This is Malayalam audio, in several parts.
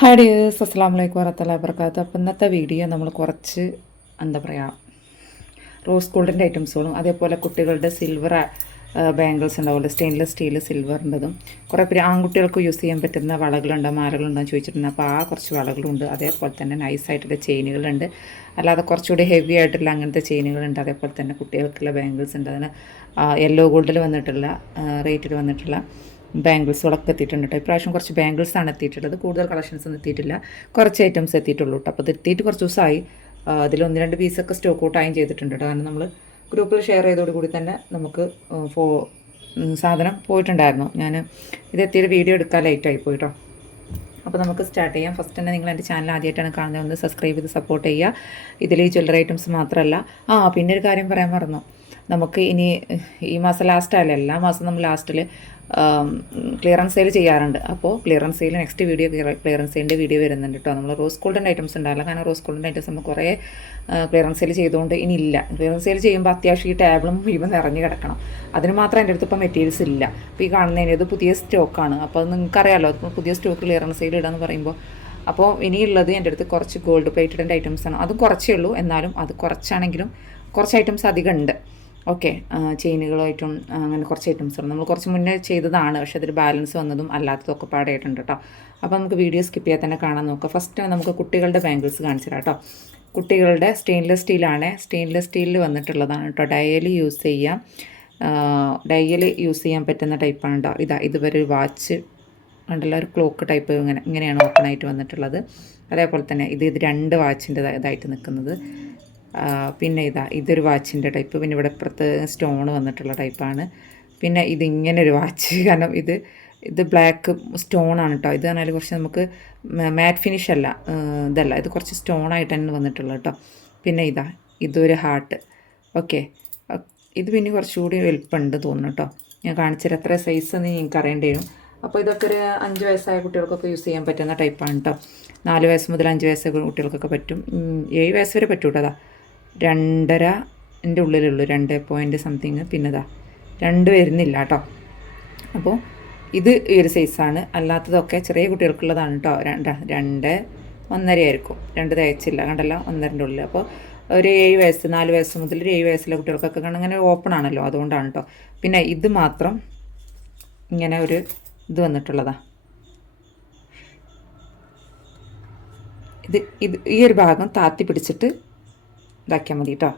ഹായ് ഡിയേഴ്സ് അസ്സാം വലൈക്കും വറത്തല വർക്കാത്ത അപ്പം ഇന്നത്തെ വീഡിയോ നമ്മൾ കുറച്ച് എന്താ പറയുക റോസ് ഗോൾഡിന്റെ ഐറ്റംസുകളും അതേപോലെ കുട്ടികളുടെ സിൽവർ ബാംഗിൾസ് ഉണ്ടാവുമല്ലോ സ്റ്റെയിൻലെസ് സ്റ്റീൽ സിൽവറിന്റെതും കുറേ പേര് ആൺകുട്ടികൾക്ക് യൂസ് ചെയ്യാൻ പറ്റുന്ന വളകളുണ്ട് മാലകളുണ്ടോ എന്ന് ചോദിച്ചിട്ടുണ്ട്. അപ്പോൾ ആ കുറച്ച് വളകളുണ്ട്. അതേപോലെ തന്നെ നൈസായിട്ടുള്ള ചെയിനുകളുണ്ട് അല്ലാതെ കുറച്ചുകൂടി ഹെവി ആയിട്ടുള്ള അങ്ങനത്തെ ചെയിനുകളുണ്ട് അതേപോലെ തന്നെ കുട്ടികൾക്കുള്ള ബാംഗിൾസ് ഉണ്ട്. അതിന് യെല്ലോ ഗോൾഡിൽ വന്നിട്ടുള്ള റേറ്റിൽ വന്നിട്ടുള്ള ബാംഗിൾസുകളൊക്കെ എത്തിയിട്ടുണ്ട് കേട്ടോ ഇപ്രാവശ്യം കുറച്ച് ബാംഗിൾസ് ആണ് എത്തിയിട്ടുള്ളത്. കൂടുതൽ കളക്ഷൻസ് ഒന്നും എത്തിയിട്ടില്ല. കുറച്ച് ഐറ്റംസ് എത്തിയിട്ടുള്ളൂ കേട്ടോ അപ്പോൾ അത് എത്തിയിട്ട് കുറച്ച് ദിവസമായി ഒന്ന് രണ്ട് പീസൊക്കെ സ്റ്റോക്ക് ഔട്ട് ആയും ചെയ്തിട്ടുണ്ട് കേട്ടോ കാരണം നമ്മൾ ഗ്രൂപ്പിൽ ഷെയർ ചെയ്തോടു കൂടി തന്നെ നമുക്ക് ഫോ സാധനം പോയിട്ടുണ്ടായിരുന്നു. ഞാൻ ഇത് എത്തിയിട്ട് വീഡിയോ എടുക്കാൻ ലേറ്റായി പോയിട്ടോ അപ്പോൾ നമുക്ക് സ്റ്റാർട്ട് ചെയ്യാം. ഫസ്റ്റ് തന്നെ നിങ്ങൾ എന്റെ ചാനൽ ആദ്യമായിട്ടാണ് കാണുന്നത്. ഒന്ന് സബ്സ്ക്രൈബ് ചെയ്ത് സപ്പോർട്ട് ചെയ്യുക ഇതിൽ ജ്വല്ലറി ഐറ്റംസ് മാത്രമല്ല ആ പിന്നെ ഒരു കാര്യം പറയാൻ മറന്നു. നമുക്ക് ഇനി ഈ മാസം ലാസ്റ്റ് എല്ലാ മാസം നമ്മൾ ലാസ്റ്റിൽ ക്ലിയറൻസ് സെയിൽ ചെയ്യാറുണ്ട്. അപ്പോൾ clearance sale next video clearance സെയിലിന്റെ video വരുന്നുണ്ട് കേട്ടോ നമ്മൾ റോസ് ഗോൾഡൻ ഐറ്റംസ് ഉണ്ടാവില്ല. കാരണം റോസ് ഗോൾഡൻ ഐറ്റംസ് നമ്മൾ കുറേ ക്ലിയറൻസ് സെയിൽ ചെയ്തുകൊണ്ട് ഇനി ഇല്ല. ക്ലിയറൻസ് സെയിൽ ചെയ്യുമ്പോൾ അത്യാവശ്യം ഈ ടേബിളും വീവും നിറഞ്ഞു കിടക്കണം. അതിന് മാത്രം എന്റെ അടുത്ത് ഇപ്പോൾ മെറ്റീരിയൽസ് ഇല്ല. അപ്പോൾ ഈ കാണുന്നതിന് ഇത് പുതിയ സ്റ്റോക്കാണ് അപ്പോൾ അത് നിങ്ങൾക്കറിയാമല്ലോ പുതിയ സ്റ്റോക്ക് ക്ലിയറൻസ് സെയിൽ ഇടാന്ന് പറയുമ്പോൾ അപ്പോൾ ഇനിയുള്ളത് എന്റെ അടുത്ത് കുറച്ച് ഗോൾഡ് പ്ലേറ്റഡ് ഐറ്റംസ് ആണ്. അത് കുറച്ചേ ഉള്ളൂ. എന്നാലും അത് കുറച്ചാണെങ്കിലും കുറച്ച് ഐറ്റംസ് അധികം ഉണ്ട്. ഓക്കെ. ചെയിനുകളായിട്ടും അങ്ങനെ കുറച്ച് ഐറ്റംസ് ഉണ്ട്. നമ്മൾ കുറച്ച് മുന്നേ ചെയ്തതാണ് പക്ഷേ അതിൽ ബാലൻസ് വന്നതും അല്ലാത്തതൊക്കെ പാടായിട്ടുണ്ട് കേട്ടോ അപ്പോൾ നമുക്ക് വീഡിയോ സ്കിപ്പ് ചെയ്യാൻ തന്നെ കാണാൻ നോക്കാം. ഫസ്റ്റ് നമുക്ക് കുട്ടികളുടെ ബാംഗിൾസ് കാണിച്ചു കേട്ടോ കുട്ടികളുടെ സ്റ്റെയിൻലെസ് സ്റ്റീലാണ് സ്റ്റെയിൻലെസ് സ്റ്റീലിൽ വന്നിട്ടുള്ളതാണ് കേട്ടോ ഡയലി യൂസ് ചെയ്യാം. ഡയലി യൂസ് ചെയ്യാൻ പറ്റുന്ന ടൈപ്പാണ് കേട്ടോ ഇതാ ഇതുവരെ ഒരു വാച്ച് ഉണ്ടല്ലോ ഒരു ക്ലോക്ക് ടൈപ്പ് ഇങ്ങനെ ഇങ്ങനെയാണ് ഓപ്പൺ ആയിട്ട് വന്നിട്ടുള്ളത്. അതേപോലെ തന്നെ ഇത് ഇത് രണ്ട് വാച്ചിന്റെ ഇതായിട്ട് നിൽക്കുന്നത്. പിന്നെ ഇതാ ഇതൊരു വാച്ചിന്റെ ടൈപ്പ് പിന്നെ ഇവിടെ ഇപ്പുറത്ത് സ്റ്റോൺ വന്നിട്ടുള്ള ടൈപ്പാണ് പിന്നെ ഇത് ഇങ്ങനെ ഒരു വാച്ച് കാരണം ഇത് ഇത് ബ്ലാക്ക് സ്റ്റോൺ ആണ് കേട്ടോ ഇത് പറഞ്ഞാൽ കുറച്ച് നമുക്ക് മാറ്റ് ഫിനിഷ് അല്ല ഇതല്ല. ഇത് കുറച്ച് സ്റ്റോൺ ആയിട്ട് തന്നെ വന്നിട്ടുള്ളത് കേട്ടോ പിന്നെ ഇതാ ഇതൊരു ഹാർട്ട് ഓക്കെ ഇത് പിന്നെ കുറച്ചുകൂടി വലുപ്പമുണ്ട് തോന്നുന്നു കേട്ടോ ഞാൻ കാണിച്ചത് എത്ര സൈസ് എന്ന് നിങ്ങൾക്ക് അറിയേണ്ടി വരും. അപ്പോൾ ഇതൊക്കെ ഒരു അഞ്ച് വയസ്സായ കുട്ടികൾക്കൊക്കെ യൂസ് ചെയ്യാൻ പറ്റുന്ന ടൈപ്പാണ് കേട്ടോ നാല് വയസ്സ് മുതൽ അഞ്ച് വയസ്സ് കുട്ടികൾക്കൊക്കെ പറ്റും. ഏഴ് വയസ്സ് വരെ പറ്റൂട്ടോ അതാ രണ്ടര എന്റെ ഉള്ളിലുള്ളൂ രണ്ട് പോയിന്റ് സംതിങ് പിന്നെ ഇതാ രണ്ട് വരുന്നില്ല കേട്ടോ അപ്പോൾ ഇത് ഈ ഒരു സൈസാണ് അല്ലാത്തതൊക്കെ ചെറിയ കുട്ടികൾക്കുള്ളതാണ് കേട്ടോ രണ്ട് രണ്ട് ഒന്നര ആയിരിക്കും. രണ്ട് തയ്ച്ചില്ല കണ്ടല്ല? ഒന്നരന്റെ ഉള്ളിൽ അപ്പോൾ ഒരു ഏഴ് വയസ്സ് നാല് വയസ്സ് മുതൽ ഒരു ഏഴ് വയസ്സിലെ കുട്ടികൾക്കൊക്കെ അങ്ങനെ ഓപ്പൺ ആണല്ലോ അതുകൊണ്ടാണ് കേട്ടോ പിന്നെ ഇത് മാത്രം ഇങ്ങനെ ഒരു ഇത് വന്നിട്ടുള്ളതാ. ഇത് ഇത് ഈ ഒരു ഭാഗം താത്തി പിടിച്ചിട്ട് ഇതാക്കിയാൽ മതി കേട്ടോ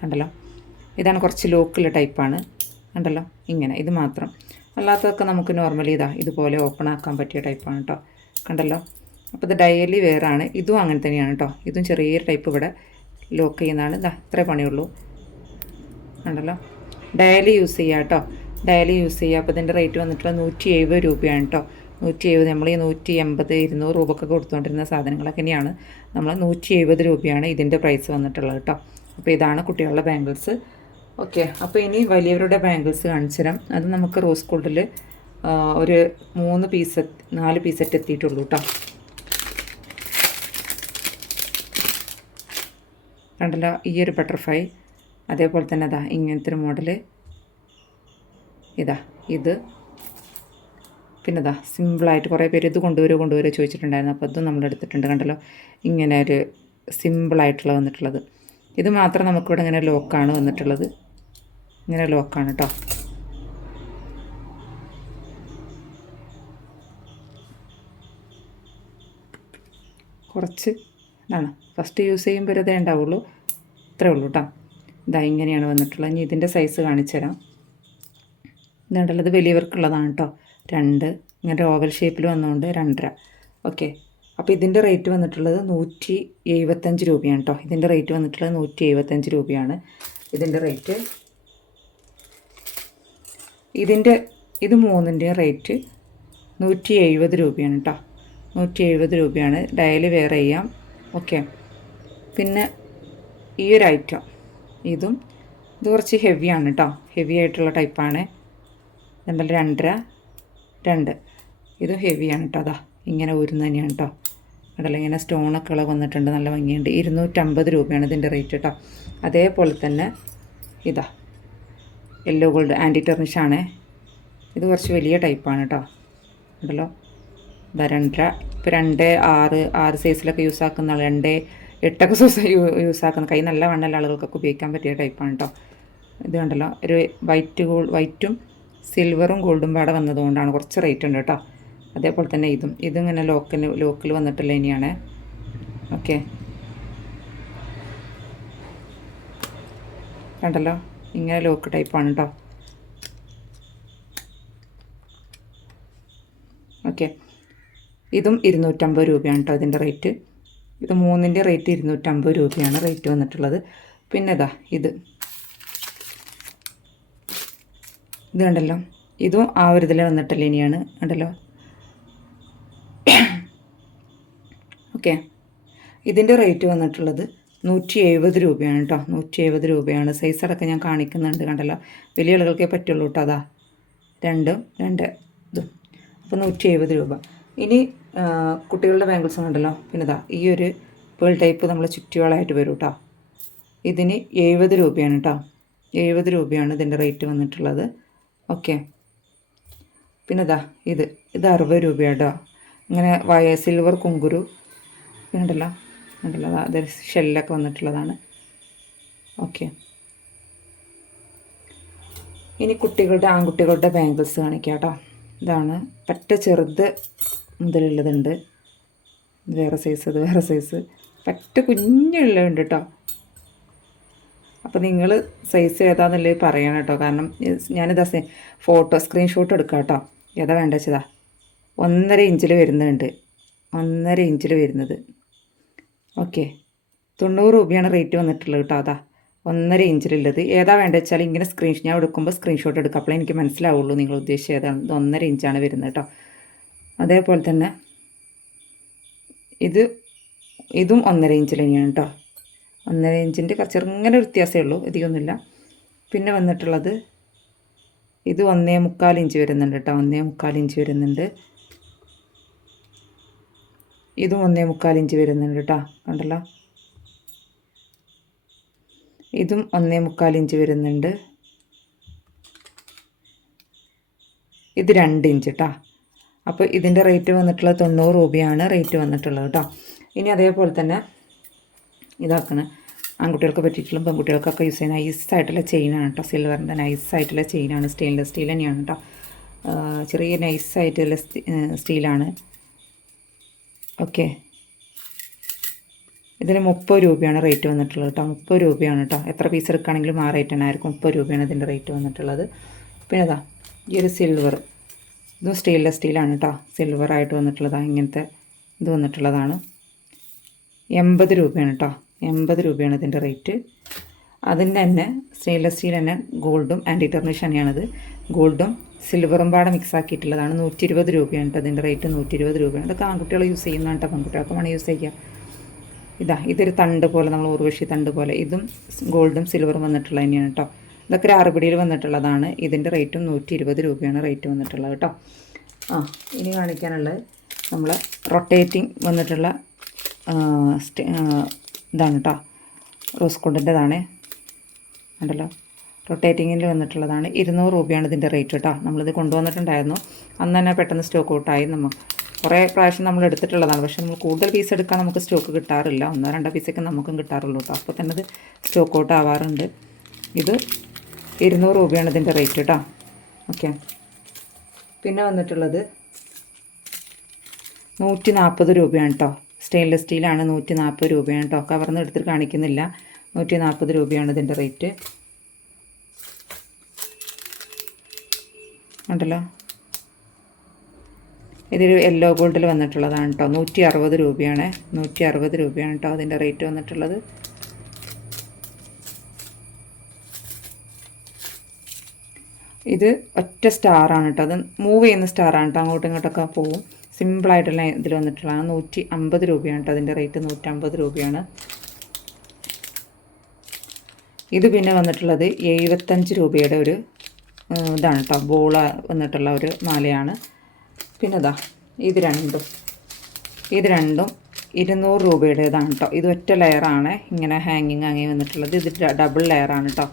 കണ്ടല്ലോ? ഇതാണ് കുറച്ച് ലോക്കുള്ള ടൈപ്പാണ് കണ്ടല്ലോ? ഇങ്ങനെ. ഇത് മാത്രം. അല്ലാത്തതൊക്കെ നമുക്ക് നോർമലി ഇതാ ഇതുപോലെ ഓപ്പൺ ആക്കാൻ പറ്റിയ ടൈപ്പാണ് കേട്ടോ കണ്ടല്ലോ? അപ്പോൾ ഇത് ഡയലി വേറാണ് ഇതും അങ്ങനെ തന്നെയാണ് കേട്ടോ ഇതും ചെറിയൊരു ടൈപ്പ് ഇവിടെ ലോക്ക് ചെയ്യുന്നതാണ്. ഇതാ ഇത്രേ പണിയുള്ളൂ. കണ്ടല്ലോ? ഡയലി യൂസ് ചെയ്യുക കേട്ടോ ഡയലി യൂസ് ചെയ്യുക അപ്പോൾ ഇതിന്റെ റേറ്റ് വന്നിട്ടുള്ള നൂറ്റി എഴുപത് രൂപയാണ് കേട്ടോ നൂറ്റി എഴുപത് നമ്മൾ ഈ നൂറ്റി എൺപത് ഇരുന്നൂറ് രൂപക്കൊക്കെ കൊടുത്തുകൊണ്ടിരുന്ന സാധനങ്ങളൊക്കെ തന്നെയാണ് നമ്മൾ നൂറ്റി എഴുപത് രൂപയാണ് ഇതിന്റെ പ്രൈസ് വന്നിട്ടുള്ളത് കേട്ടോ അപ്പോൾ ഇതാണ് കുട്ടികളുടെ ബാംഗിൾസ് ഓക്കെ അപ്പോൾ ഇനി വലിയവരുടെ ബാംഗിൾസ് കാണിച്ചു തരാം. അത് നമുക്ക് റോസ് ഗോൾഡിൽ ഒരു മൂന്ന് പീസ് നാല് പീസറ്റ് എത്തിയിട്ടുള്ളൂ കേട്ടോ കണ്ടല്ലോ ഈ ഒരു ബട്ടർഫ്ലൈ അതേപോലെ തന്നെ അതാ ഇങ്ങനത്തെ ഒരു മോഡൽ ഇതാ ഇത് പിന്നെ ഇതാ സിമ്പിളായിട്ട് കുറേ പേര് ഇത് കൊണ്ടുവരുമോ കൊണ്ടുവരുമോ ചോദിച്ചിട്ടുണ്ടായിരുന്നു. അപ്പോൾ അതും നമ്മൾ എടുത്തിട്ടുണ്ട് കണ്ടല്ലോ. ഇങ്ങനെ ഒരു സിമ്പിളായിട്ടുള്ള വന്നിട്ടുള്ളത്. ഇത് മാത്രം നമുക്കിവിടെ ഇങ്ങനെ ലോക്കാണ് വന്നിട്ടുള്ളത്. ഇങ്ങനെ ലോക്കാണ് കേട്ടോ കുറച്ച് ഇതാണ്. ഫസ്റ്റ് യൂസ് ചെയ്യുമ്പോൾ ഇതേ ഉണ്ടാവുള്ളൂ. ഇത്രേ ഉള്ളൂ കേട്ടോ ഇതാ ഇങ്ങനെയാണ് വന്നിട്ടുള്ളത്. ഇനി ഇതിന്റെ സൈസ് കാണിച്ചു തരാം ഇതുണ്ടല്ലോ ഇത് വലിയവർക്കുള്ളതാണ് കേട്ടോ രണ്ട്. ഇങ്ങനെ ഓവൽ ഷേപ്പിൽ വന്നുകൊണ്ട് രണ്ടര. ഓക്കെ അപ്പോൾ ഇതിന്റെ റേറ്റ് വന്നിട്ടുള്ളത് നൂറ്റി എഴുപത്തഞ്ച് രൂപയാണ് കേട്ടോ ഇതിന്റെ റേറ്റ് വന്നിട്ടുള്ളത് നൂറ്റി എഴുപത്തഞ്ച് രൂപയാണ്. ഇതിന്റെ റേറ്റ് ഇതിന്റെ ഇത് മൂന്നിന്റെ റേറ്റ് നൂറ്റി എഴുപത് രൂപയാണ് കേട്ടോ നൂറ്റി എഴുപത് രൂപയാണ്. ഡയലി വേറെ ചെയ്യാം. ഓക്കെ പിന്നെ ഈ ഒരു ഐറ്റം ഇതും ഇത് കുറച്ച് ഹെവിയാണ് കേട്ടോ ഹെവി ആയിട്ടുള്ള ടൈപ്പാണ് നമ്മൾ രണ്ടര. രണ്ട്. ഇതും ഹെവിയാണ് കേട്ടോ അതാ ഇങ്ങനെ ഊരുന്ന തന്നെയാണ് കേട്ടോ അതല്ല ഇങ്ങനെ സ്റ്റോണൊക്കെ ഇളവ് വന്നിട്ടുണ്ട്. നല്ല ഭംഗിയുണ്ട്. ഇരുന്നൂറ്റമ്പത് രൂപയാണ് ഇതിന്റെ റേറ്റ് കേട്ടോ അതേപോലെ തന്നെ ഇതാ യെല്ലോ ഗോൾഡ് ആന്റി ടെർണിഷാണേ ഇത് കുറച്ച് വലിയ ടൈപ്പാണ് കേട്ടോ ഉണ്ടല്ലോ ഇതാ രണ്ടര ഇപ്പോൾ രണ്ട് ആറ് ആറ് സൈസിലൊക്കെ യൂസ് ആക്കുന്ന രണ്ട് എട്ടൊക്കെ സൈസ് യൂസ് ആക്കുന്ന കൈ നല്ല വണ്ണമുള്ള ആളുകൾക്കൊക്കെ ഉപയോഗിക്കാൻ പറ്റിയ ടൈപ്പാണ് കേട്ടോ ഇത് കണ്ടല്ലോ ഒരു വൈറ്റ് ഗോൾഡ് വൈറ്റും സിൽവറും ഗോൾഡും പാടെ വന്നതുകൊണ്ടാണ് കുറച്ച് റേറ്റ് ഉണ്ട് കേട്ടോ അതേപോലെ തന്നെ ഇതും. ഇതും ഇങ്ങനെ ലോക്കൽ ലോക്കൽ വന്നിട്ടുള്ള ഇനിയാണ്. ഓക്കെ കണ്ടല്ലോ? ഇങ്ങനെ ലോക്ക് ടൈപ്പാണ് കേട്ടോ ഓക്കെ ഇതും ഇരുന്നൂറ്റമ്പത് രൂപയാണ് കേട്ടോ ഇതിന്റെ റേറ്റ് ഇത് മൂന്നിന്റെ റേറ്റ് ഇരുന്നൂറ്റമ്പത് രൂപയാണ് റേറ്റ് വന്നിട്ടുള്ളത്. പിന്നെ ഇതാ ഇത്. ഇത് കണ്ടല്ലോ ഇതും ആ ഒരു ഇതിൽ വന്നിട്ടില്ല ഇനിയാണ്. കണ്ടല്ലോ ഓക്കെ ഇതിന്റെ റേറ്റ് വന്നിട്ടുള്ളത് നൂറ്റി എഴുപത് രൂപയാണ് കേട്ടോ. നൂറ്റി എഴുപത് രൂപയാണ്. സൈസ് അടക്കം ഞാൻ കാണിക്കുന്നുണ്ട് കണ്ടല്ലോ. വലിയ ആളുകൾക്കേ പറ്റുള്ളൂ കേട്ടോ അതാ. രണ്ടും രണ്ട് ഇതും. അപ്പോൾ നൂറ്റി എഴുപത് രൂപ. ഇനി കുട്ടികളുടെ ബാംഗിൾസ് ഉണ്ടല്ലോ. പിന്നെ ഇതാ ഈ ഒരു പേൾ ടൈപ്പ് നമ്മൾ ചുറ്റിയോളായിട്ട് വരും കേട്ടോ. ഇതിന് എഴുപത് രൂപയാണ് കേട്ടോ. എഴുപത് രൂപയാണ് ഇതിന്റെ റേറ്റ് വന്നിട്ടുള്ളത്. ഓക്കെ. പിന്നെ ഇതാ. ഇത് ഇത് അറുപത് രൂപയാട്ടോ. ഇങ്ങനെ വയ സിൽവർ കുങ്കുരു. ഉണ്ടല്ലോ ഉണ്ടല്ലോ അതാ ഷെല്ലൊക്കെ വന്നിട്ടുള്ളതാണ്. ഓക്കെ. ഇനി കുട്ടികളുടെ ആൺകുട്ടികളുടെ ബാങ്കിൾസ് കാണിക്കാം കേട്ടോ ഇതാണ്. പറ്റ ചെറുത് മുതലുള്ളതുണ്ട്. വേറെ സൈസ് അത് വേറെ സൈസ് പറ്റ കുഞ്ഞുള്ളതുണ്ട് കേട്ടോ അപ്പോൾ നിങ്ങൾ സൈസ് ഏതാണെന്നുള്ളത് പറയണം കേട്ടോ കാരണം ഞാനിതാ ഫോട്ടോ സ്ക്രീൻഷോട്ട് എടുക്കാം കേട്ടോ ഏതാ വേണ്ട വെച്ചതാ ഒന്നര ഇഞ്ചിൽ വരുന്നുണ്ട്. ഒന്നര ഇഞ്ചിൽ വരുന്നത്. ഓക്കെ തൊണ്ണൂറ് രൂപയാണ് റേറ്റ് വന്നിട്ടുള്ളത് കേട്ടോ അതാ. ഒന്നര ഇഞ്ചിലുള്ളത് ഏതാ വേണ്ടത് വെച്ചാൽ ഇങ്ങനെ സ്ക്രീൻ ഞാൻ എടുക്കുമ്പോൾ സ്ക്രീൻഷോട്ട് എടുക്കാം. അപ്പോൾ എനിക്ക് മനസ്സിലാവുള്ളൂ നിങ്ങൾ ഉദ്ദേശിച്ചത് ഏതാണ്. ഇത് ഒന്നര ഇഞ്ചാണ് വരുന്നത് കേട്ടോ അതേപോലെ തന്നെ ഇത് ഇതും ഒന്നര ഇഞ്ചിൽ തന്നെയാണ് കേട്ടോ ഒന്നര ഇഞ്ചിന്റെ ചെറുങ്ങനെ ഒരു വ്യത്യാസമേ ഉള്ളൂ അധികമൊന്നുമില്ല. പിന്നെ വന്നിട്ടുള്ളത് ഇത് ഒന്നേ മുക്കാൽ ഇഞ്ച് വരുന്നുണ്ട് കേട്ടോ ഒന്നേ മുക്കാൽ ഇഞ്ച് വരുന്നുണ്ട്. ഇതും ഒന്നേ മുക്കാൽ ഇഞ്ച് വരുന്നുണ്ട് കേട്ടോ കണ്ടല്ലോ? ഇതും ഒന്നേ മുക്കാൽ ഇഞ്ച് വരുന്നുണ്ട്. ഇത് രണ്ട് ഇഞ്ച് കേട്ടോ. അപ്പോൾ ഇതിന്റെ റേറ്റ് വന്നിട്ടുള്ളത് തൊണ്ണൂറ് രൂപയാണ് റേറ്റ് വന്നിട്ടുള്ളത് കേട്ടോ. ഇനി അതേപോലെ തന്നെ ഇതാക്കണ. ആൺകുട്ടികൾക്ക് പറ്റിയിട്ടുള്ള പെൺകുട്ടികൾക്കൊക്കെ യൂസ് ചെയ്യുന്ന നൈസ് നൈസായിട്ടുള്ള ചെയിനാണ് കേട്ടോ സിൽവറിന്റെ നൈസായിട്ടുള്ള ചെയിനാണ് സ്റ്റെയിൻലെസ് സ്റ്റീൽ തന്നെയാണ് കേട്ടോ ചെറിയ ചെറിയ നൈസായിട്ടുള്ള സ്റ്റീലാണ് ഓക്കെ ഇതിന് മുപ്പത് രൂപയാണ് റേറ്റ് വന്നിട്ടുള്ളത് കേട്ടോ മുപ്പത് രൂപയാണ് കേട്ടോ എത്ര പീസ് എടുക്കുകയാണെങ്കിലും ആ റേറ്റ് തന്നെ ആയിരിക്കും. മുപ്പത് രൂപയാണ് ഇതിന്റെ റേറ്റ് വന്നിട്ടുള്ളത്. പിന്നെ ഇതാ ഈ ഒരു സിൽവർ ഇതും സ്റ്റെയിൻലെസ് സ്റ്റീലാണ് കേട്ടോ സിൽവറായിട്ട് വന്നിട്ടുള്ളതാണ് ഇങ്ങനത്തെ ഇത് വന്നിട്ടുള്ളതാണ്. എൺപത് രൂപയാണ് കേട്ടോ എൺപത് രൂപയാണ് ഇതിന്റെ റേറ്റ്. അതിന്റെ തന്നെ സ്റ്റെയിൻലെസ് സ്റ്റീൽ തന്നെ ഗോൾഡും ആന്റി ടെർണിഷ് തന്നെയാണിത് ഗോൾഡും സിൽവറും പാടെ മിക്സ് ആക്കിയിട്ടുള്ളതാണ്. നൂറ്റി ഇരുപത് രൂപയാണ് കേട്ടോ അതിന്റെ റേറ്റ്. നൂറ്റി ഇരുപത് രൂപയാണ്. ഇതൊക്കെ ആൺകുട്ടികൾ യൂസ് ചെയ്യുന്നതാണ് കേട്ടോ പെൺകുട്ടികൾക്ക് വേണമെങ്കിൽ യൂസ് ചെയ്യാം. ഇതാ ഇതൊരു തണ്ട് പോലെ നമ്മൾ ഉർവശി തണ്ട് പോലെ. ഇതും ഗോൾഡും സിൽവറും വന്നിട്ടുള്ള തന്നെയാണ് കേട്ടോ ഇതൊക്കെ ഒരു അറുപടിയിൽ വന്നിട്ടുള്ളതാണ്. ഇതിന്റെ റേറ്റും നൂറ്റി ഇരുപത് രൂപയാണ് റേറ്റ് വന്നിട്ടുള്ളത് കേട്ടോ ആ ഇനി കാണിക്കാനുള്ളത് നമ്മൾ റൊട്ടേറ്റിംഗ് വന്നിട്ടുള്ള ഇതാണ് കേട്ടോ റോസ് കൊണ്ടിന്റെതാണ് ഉണ്ടല്ലോ റൊട്ടേറ്റിങ്ങിൽ വന്നിട്ടുള്ളതാണ്. ഇരുന്നൂറ് രൂപയാണ് ഇതിന്റെ റേറ്റ് കേട്ടോ നമ്മളിത് കൊണ്ടുവന്നിട്ടുണ്ടായിരുന്നു. അന്ന് തന്നെ പെട്ടെന്ന് സ്റ്റോക്ക് ഔട്ടായി നമ്മൾ കുറേ പ്രാവശ്യം നമ്മൾ എടുത്തിട്ടുള്ളതാണ്. പക്ഷേ നമ്മൾ കൂടുതൽ പീസ് എടുക്കാൻ നമുക്ക് സ്റ്റോക്ക് കിട്ടാറില്ല. ഒന്നോ രണ്ടോ പീസൊക്കെ നമുക്കും കിട്ടാറുള്ളൂ കേട്ടോ അപ്പോൾ തന്നെ ഇത് സ്റ്റോക്ക് ഔട്ട് ആവാറുണ്ട്. ഇത് ഇരുന്നൂറ് രൂപയാണ് ഇതിന്റെ റേറ്റ് കേട്ടോ ഓക്കെ. പിന്നെ വന്നിട്ടുള്ളത് നൂറ്റി നാൽപ്പത് രൂപയാണ് കേട്ടോ സ്റ്റെയിൻലെസ് സ്റ്റീലാണ് നൂറ്റി നാൽപ്പത് രൂപയാണ്. കേട്ടോ കവർന്ന് എടുത്തിട്ട് കാണിക്കുന്നില്ല. നൂറ്റി നാൽപ്പത് രൂപയാണ് ഇതിന്റെ റേറ്റ്. ഉണ്ടല്ലോ. ഇതൊരു യെല്ലോ ഗോൾഡിൽ വന്നിട്ടുള്ളതാണ് കേട്ടോ. നൂറ്റി അറുപത് രൂപയാണ്. നൂറ്റി അറുപത് രൂപയാണ് കേട്ടോ അതിന്റെ റേറ്റ് വന്നിട്ടുള്ളത്. ഇത് ഒറ്റ സ്റ്റാറാണ് കേട്ടോ. അത് മൂവ് ചെയ്യുന്ന സ്റ്റാറാണ് കേട്ടോ. അങ്ങോട്ടും ഇങ്ങോട്ടൊക്കെ പോവും. സിമ്പിളായിട്ടുള്ള ഇതിൽ വന്നിട്ടുള്ളതാണ് നൂറ്റി അമ്പത് രൂപയാണ് കേട്ടോ അതിന്റെ റേറ്റ് നൂറ്റമ്പത് രൂപയാണ്. ഇത് പിന്നെ വന്നിട്ടുള്ളത് എഴുപത്തഞ്ച് രൂപയുടെ ഒരു ഇതാണ് കേട്ടോ ബോള വന്നിട്ടുള്ള ഒരു മാലയാണ്. പിന്നെ ഇതാ ഇത് രണ്ടും ഇത് രണ്ടും ഇരുന്നൂറ് രൂപയുടേതാണ് കേട്ടോ. ഇത് ഒറ്റ ലെയറാണ് ഇങ്ങനെ ഹാങ്ങിങ് അങ്ങനെ വന്നിട്ടുള്ളത്. ഇത് ഡബിൾ ലെയറാണ് കേട്ടോ.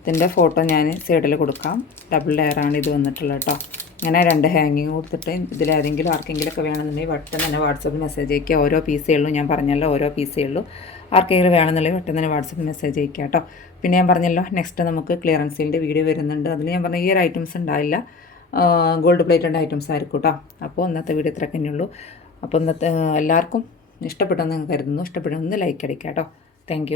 ഇതിന്റെ ഫോട്ടോ ഞാൻ സൈഡിൽ കൊടുക്കാം. ഡബിൾ ലെയറാണ് ഇത് വന്നിട്ടുള്ളത് കേട്ടോ. അങ്ങനെ രണ്ട് ഹാങ്ങിങ് കൊടുത്തിട്ട് ഇതിലേതെങ്കിലും ആർക്കെങ്കിലും ഒക്കെ വേണമെന്നുണ്ടെങ്കിൽ പെട്ടെന്ന് തന്നെ വാട്സപ്പിൽ മെസ്സേജ് അയക്കുക ഓരോ പീസേ ഉള്ളൂ ഞാൻ പറഞ്ഞല്ലോ ഓരോ പീസേ ഉള്ളൂ. ആർക്കെങ്കിലും വേണമെന്നുണ്ടെങ്കിൽ പെട്ടെന്ന് തന്നെ വാട്സപ്പിൽ മെസ്സേജ് അയക്കുക കേട്ടോ പിന്നെ ഞാൻ പറഞ്ഞല്ലോ നെക്സ്റ്റ് നമുക്ക് ക്ലിയറൻസ് സെയിലിന്റെ വീഡിയോ വരുന്നുണ്ട്. അതിൽ ഞാൻ പറഞ്ഞ ഈ ഒരു ഐറ്റംസ് ഉണ്ടായില്ല ഗോൾഡ് പ്ലേറ്റഡ് ഐറ്റംസ് ആയിരിക്കും കേട്ടോ അപ്പോൾ ഇന്നത്തെ വീഡിയോ ഇത്ര തന്നെയുള്ളൂ അപ്പോൾ ഇന്നത്തെ എല്ലാവർക്കും ഇഷ്ടപ്പെട്ടെന്ന് കരുതുന്നു. ഇഷ്ടപ്പെട്ടെന്ന് ലൈക്ക് അടിക്കാം കേട്ടോ താങ്ക്